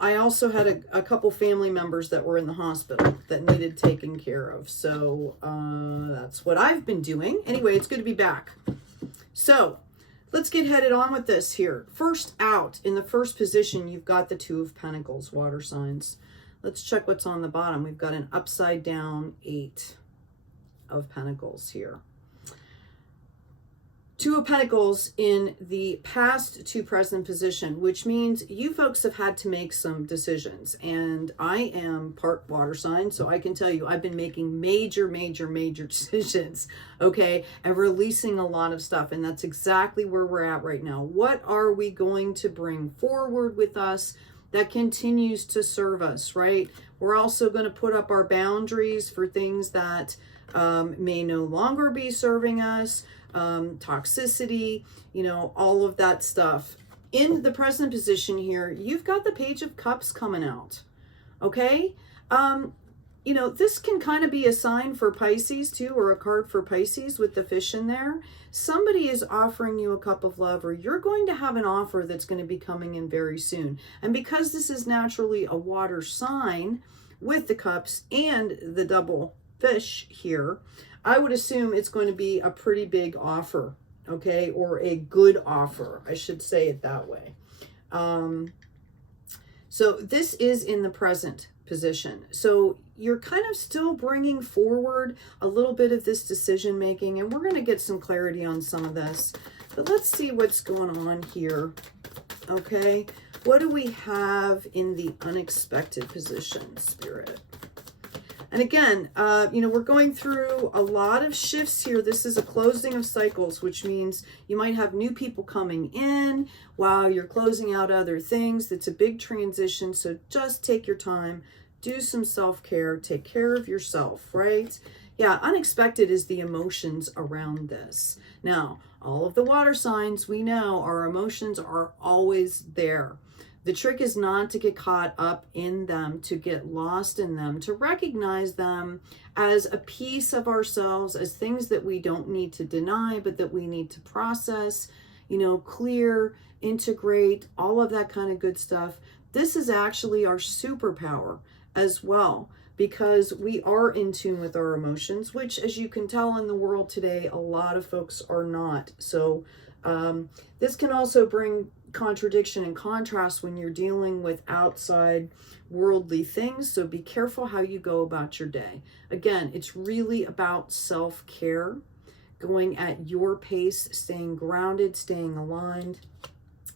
I also had a couple family members that were in the hospital that needed taken care of. So that's what I've been doing. Anyway, it's good to be back. So let's get headed on with this here. First out, in the first position, you've got the Two of Pentacles, water signs. Let's check what's on the bottom. We've got an upside down 8 of Pentacles here. Two of Pentacles in the past to present position, which means you folks have had to make some decisions. And I am part water sign, so I can tell you I've been making major decisions, okay? And releasing a lot of stuff. And that's exactly where we're at right now. What are we going to bring forward with us that continues to serve us, right? We're also going to put up our boundaries for things that may no longer be serving us. Toxicity, you know, all of that stuff. In the present position here, you've got the Page of Cups coming out, okay? You know, this can kind of be a sign for Pisces too, or a card for Pisces with the fish in there. Somebody is offering you a cup of love, or you're going to have an offer that's going to be coming in very soon. And because this is naturally a water sign with the cups and the double fish here, I would assume it's going to be a pretty big offer, okay? Or a good offer, I should say it that way. So this is in the present position. So you're kind of still bringing forward a little bit of this decision making, and we're going to get some clarity on some of this. But let's see what's going on here, okay? What do we have in the unexpected position, Spirit? And again, you know, we're going through a lot of shifts here. This is a closing of cycles, which means you might have new people coming in while you're closing out other things. It's a big transition, so just take your time, do some self-care, take care of yourself, right? Yeah, unexpected is the emotions around this. Now, all of the water signs, we know our emotions are always there. The trick is not to get caught up in them, to get lost in them, to recognize them as a piece of ourselves, as things that we don't need to deny, but that we need to process, you know, clear, integrate, all of that kind of good stuff. This is actually our superpower as well, because we are in tune with our emotions, which, as you can tell in the world today, a lot of folks are not. So this can also bring contradiction and contrast when you're dealing with outside worldly things. So be careful how you go about your day. Again, it's really about self-care, going at your pace, staying grounded, staying aligned.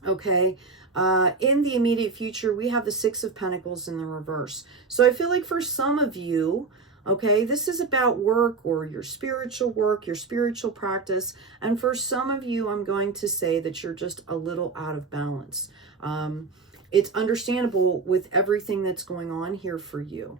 Okay. In the immediate future, we have the Six of Pentacles in the reverse. So I feel like for some of you, okay, this is about work or your spiritual practice. And for some of you, I'm going to say that you're just a little out of balance. It's understandable with everything that's going on here for you.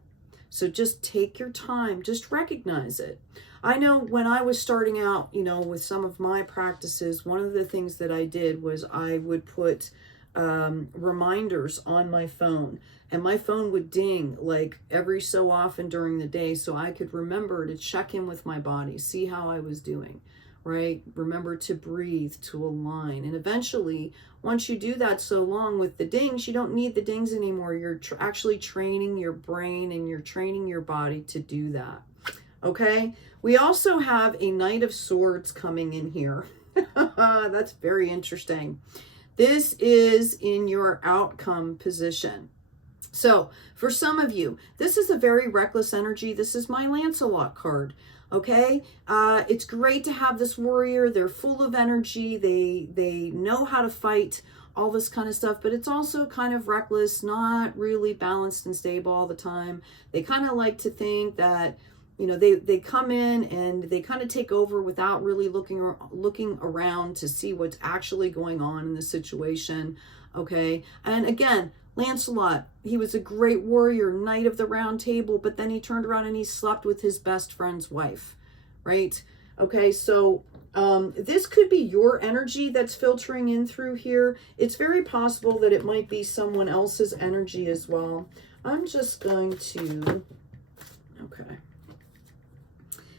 So just take your time, just recognize it. I know when I was starting out, you know, with some of my practices, one of the things that I did was I would put reminders on my phone, and my phone would ding like every so often during the day, so I could remember to check in with my body, see how I was doing, right? Remember to breathe, to align. And eventually, once you do that so long with the dings, you don't need the dings anymore. You're actually training your brain and you're training your body to do that. Okay, we also have a Knight of Swords coming in here. That's very interesting. This is in your outcome position. So for some of you, this is a very reckless energy. This is my Lancelot card. Okay, it's great to have this warrior. They're full of energy. They know how to fight, all this kind of stuff, but it's also kind of reckless, not really balanced and stable all the time. They kind of like to think that, you know, they come in and they kind of take over without really looking around to see what's actually going on in the situation. Okay, and again, Lancelot, he was a great warrior, knight of the round table, but then he turned around and he slept with his best friend's wife, right? Okay, so this could be your energy that's filtering in through here. It's very possible that it might be someone else's energy as well. I'm just going to, okay.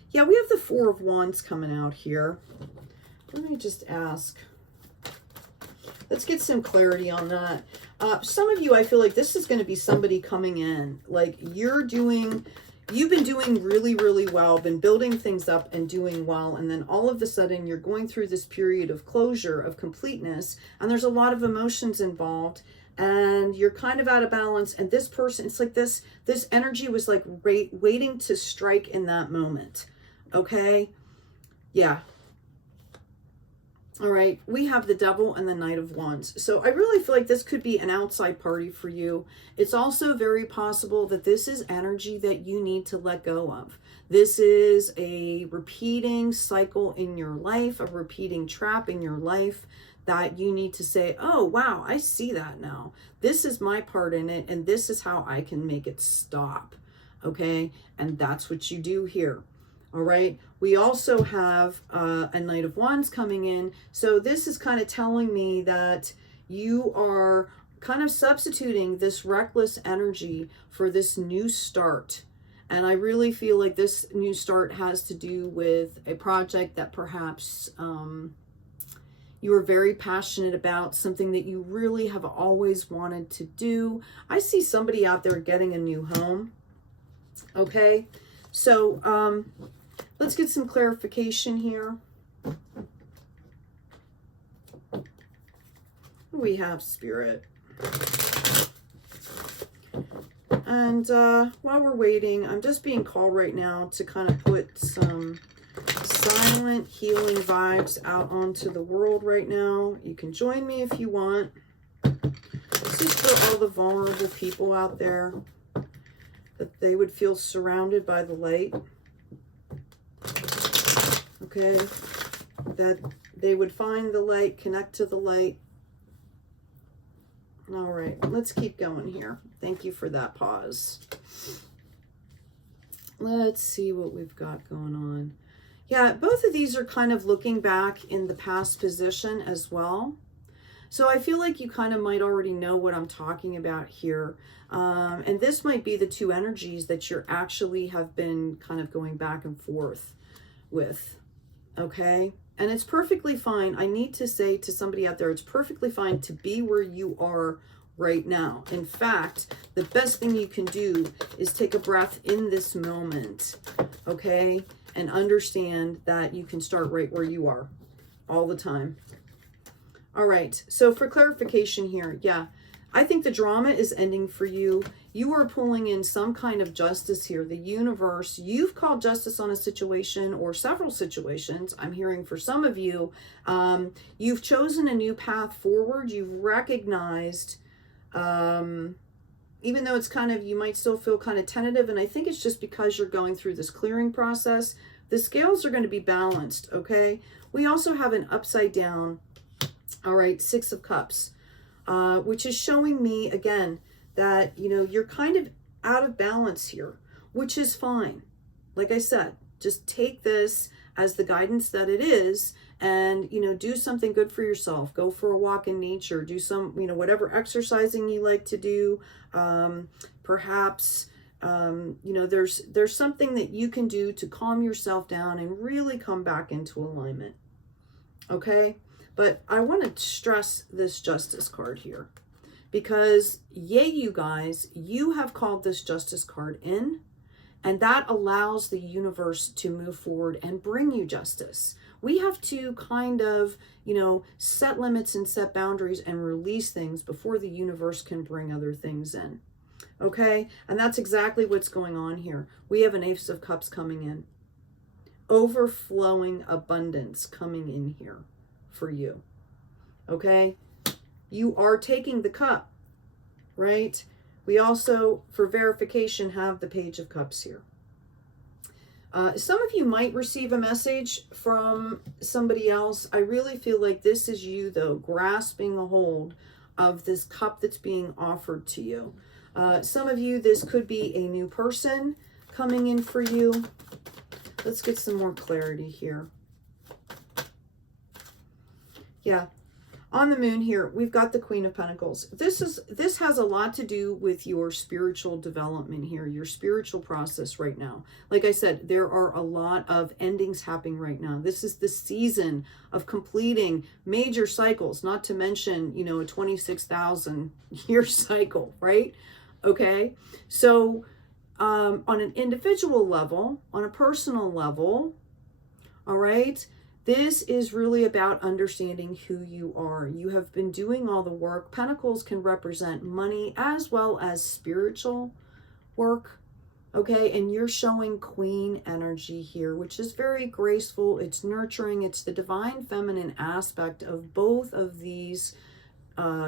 Yeah, we have the Four of Wands coming out here. Let me just ask. Let's get some clarity on that. Some of you, I feel like this is going to be somebody coming in. Like you've been doing really, really well, been building things up and doing well. And then all of a sudden you're going through this period of closure, of completeness. And there's a lot of emotions involved. And you're kind of out of balance. And this person, it's like this energy was like waiting to strike in that moment. Okay. Yeah. All right, we have the Devil and the Knight of Wands. So I really feel like this could be an outside party for you. It's also very possible that this is energy that you need to let go of. This is a repeating cycle in your life, a repeating trap in your life that you need to say, oh, wow, I see that now. This is my part in it, and this is how I can make it stop. Okay, and that's what you do here. All right, we also have a Knight of Wands coming in. So this is kind of telling me that you are kind of substituting this reckless energy for this new start. And I really feel like this new start has to do with a project that perhaps you are very passionate about, something that you really have always wanted to do. I see somebody out there getting a new home. Okay, so let's get some clarification here. We have Spirit. And while we're waiting, I'm just being called right now to kind of put some silent healing vibes out onto the world right now. You can join me if you want. This is for all the vulnerable people out there, that they would feel surrounded by the light. Okay, that they would find the light, connect to the light. All right, let's keep going here. Thank you for that pause. Let's see what we've got going on. Yeah, both of these are kind of looking back in the past position as well. So I feel like you kind of might already know what I'm talking about here. And this might be the two energies that you're actually have been kind of going back and forth with. Okay, and it's perfectly fine. I need to say to somebody out there, it's perfectly fine to be where you are right now. In fact, the best thing you can do is take a breath in this moment, okay, and understand that you can start right where you are all the time. All right, so for clarification here, yeah, I think the drama is ending for you. You are pulling in some kind of justice here. The universe, you've called justice on a situation or several situations. I'm hearing for some of you, you've chosen a new path forward. You've recognized, even though it's kind of, you might still feel kind of tentative. And I think it's just because you're going through this clearing process. The scales are going to be balanced, okay? We also have an upside down, all right, Six of Cups. Which is showing me again that, you know, you're kind of out of balance here, which is fine. Like I said, just take this as the guidance that it is and, you know, do something good for yourself. Go for a walk in nature, do some, you know, whatever exercising you like to do. Perhaps, you know, there's something that you can do to calm yourself down and really come back into alignment. Okay. But I want to stress this Justice card here because, yay, you guys, you have called this Justice card in, and that allows the universe to move forward and bring you justice. We have to kind of, you know, set limits and set boundaries and release things before the universe can bring other things in. Okay? And that's exactly what's going on here. We have an Ace of Cups coming in. Overflowing abundance coming in here for you. Okay, you are taking the cup, right? We also, for verification, have the Page of Cups here. Some of you might receive a message from somebody else. I really feel like this is you, though, grasping a hold of this cup that's being offered to you. Some of you, this could be a new person coming in for you. Let's get some more clarity here. Yeah, On the moon here, we've got the Queen of Pentacles. This has a lot to do with your spiritual development here, your spiritual process right now. Like I said, there are a lot of endings happening right now. This is the season of completing major cycles, not to mention, you know, a 26,000 year cycle, right? Okay. So on an individual level, on a personal level, all right, this is really about understanding who you are. You have been doing all the work. Pentacles can represent money as well as spiritual work, okay? And you're showing queen energy here, which is very graceful. It's nurturing. It's the divine feminine aspect of both of these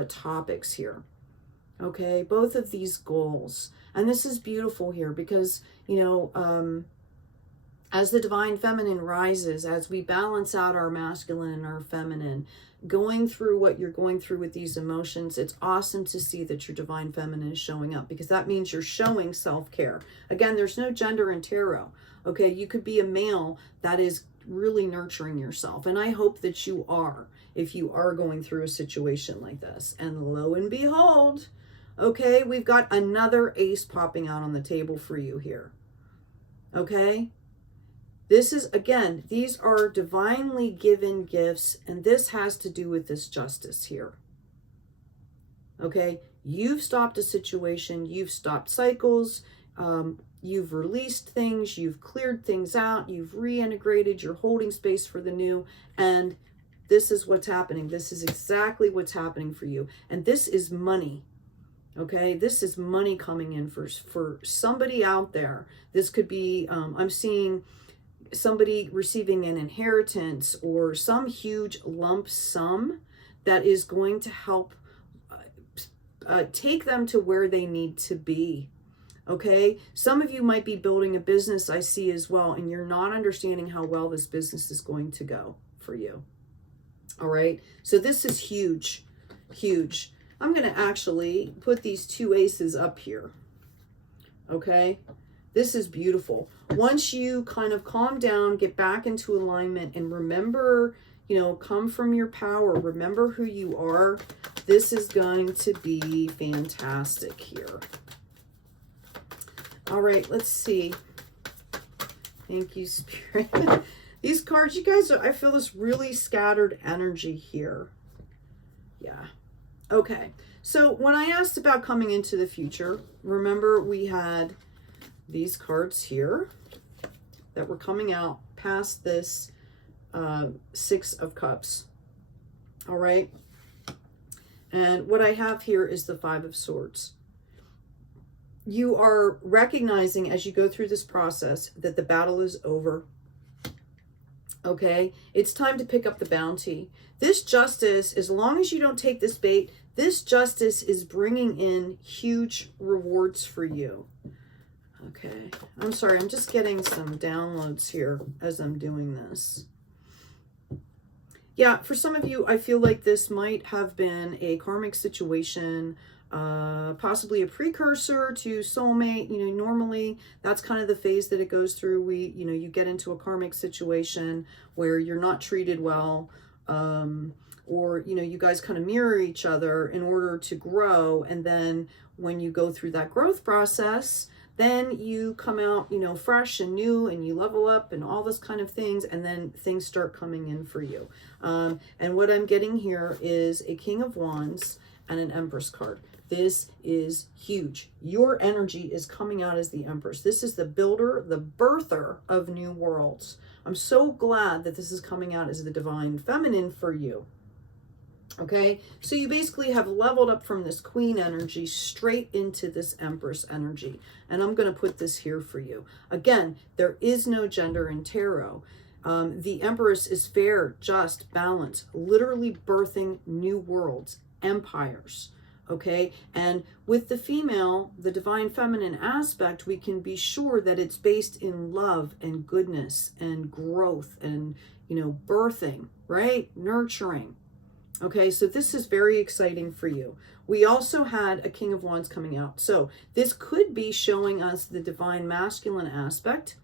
topics here, okay? Both of these goals. And this is beautiful here because, you know, as the divine feminine rises, as we balance out our masculine and our feminine, going through what you're going through with these emotions, it's awesome to see that your divine feminine is showing up, because that means you're showing self-care. Again, there's no gender in tarot. Okay, you could be a male that is really nurturing yourself. And I hope that you are, if you are going through a situation like this. And lo and behold, okay, we've got another ace popping out on the table for you here. Okay. This is, again, these are divinely given gifts, and this has to do with this justice here. Okay, you've stopped a situation, you've stopped cycles, you've released things, you've cleared things out, you've reintegrated, you're holding space for the new, and this is what's happening. This is exactly what's happening for you. And this is money. Okay, this is money coming in for somebody out there. This could be, I'm seeing somebody receiving an inheritance or some huge lump sum that is going to help take them to where they need to be. Okay, some of you might be building a business, I see as well, and you're not understanding how well this business is going to go for you. All right, so this is huge, huge. I'm going to actually put these two aces up here. Okay, this is beautiful. Once you kind of calm down, get back into alignment, and remember, you know, come from your power, remember who you are, this is going to be fantastic here. All right, let's see. Thank you, Spirit. These cards, you guys, I feel this really scattered energy here. Yeah. Okay. So when I asked about coming into the future, remember we had these cards here that were coming out past this Six of Cups. All right. And what I have here is the Five of Swords. You are recognizing as you go through this process that the battle is over. Okay. It's time to pick up the bounty. This justice, as long as you don't take this bait, this justice is bringing in huge rewards for you. Okay, I'm sorry, I'm just getting some downloads here as I'm doing this. Yeah, for some of you, I feel like this might have been a karmic situation, possibly a precursor to soulmate. You know, normally that's kind of the phase that it goes through. You get into a karmic situation where you're not treated well, or, you guys kind of mirror each other in order to grow. And then when you go through that growth process, then you come out, fresh and new, and you level up and all this kind of things. And then things start coming in for you. And what I'm getting here is a King of Wands and an Empress card. This is huge. Your energy is coming out as the Empress. This is the builder, the birther of new worlds. I'm so glad that this is coming out as the divine feminine for you. Okay, so you basically have leveled up from this queen energy straight into this Empress energy. And I'm going to put this here for you. Again, there is no gender in tarot. The Empress is fair, just, balanced, literally birthing new worlds, empires. Okay, and with the female, the divine feminine aspect, we can be sure that it's based in love and goodness and growth and, birthing, right? Nurturing. Okay, so this is very exciting for you. We also had a King of Wands coming out. So this could be showing us the divine masculine aspect.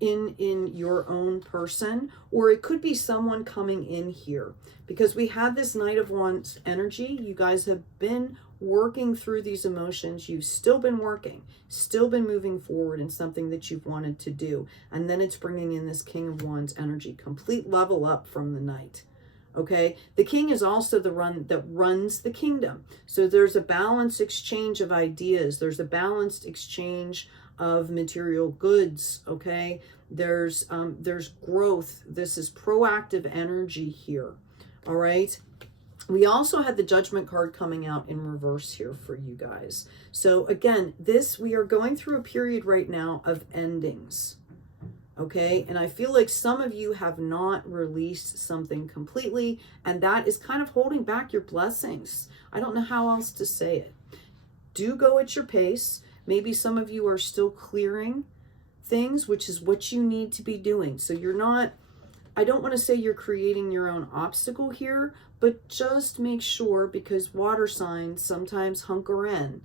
in your own person, or it could be someone coming in here, because we had this Knight of Wands energy. You guys have been working through these emotions. You've still been working, still been moving forward in something that you've wanted to do, and then it's bringing in this King of Wands energy, complete level up from the Knight. Okay, the king is also the one that runs the kingdom. So there's a balanced exchange of ideas. There's a balanced exchange of material goods. Okay, there's growth. This is proactive energy here. All right. We also had the Judgment card coming out in reverse here for you guys. So again, we are going through a period right now of endings. Okay, and I feel like some of you have not released something completely, and that is kind of holding back your blessings. I don't know how else to say it. Do go at your pace. Maybe some of you are still clearing things, which is what you need to be doing. So you're not, I don't want to say you're creating your own obstacle here, but just make sure, because water signs sometimes hunker in.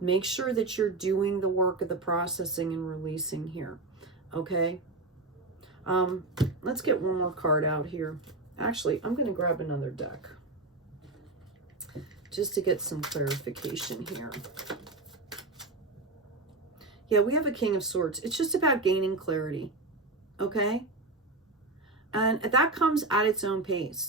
Make sure that you're doing the work of the processing and releasing here. Okay, let's get one more card out here. Actually, I'm going to grab another deck just to get some clarification here. Yeah, we have a King of Swords. It's just about gaining clarity. Okay, and that comes at its own pace.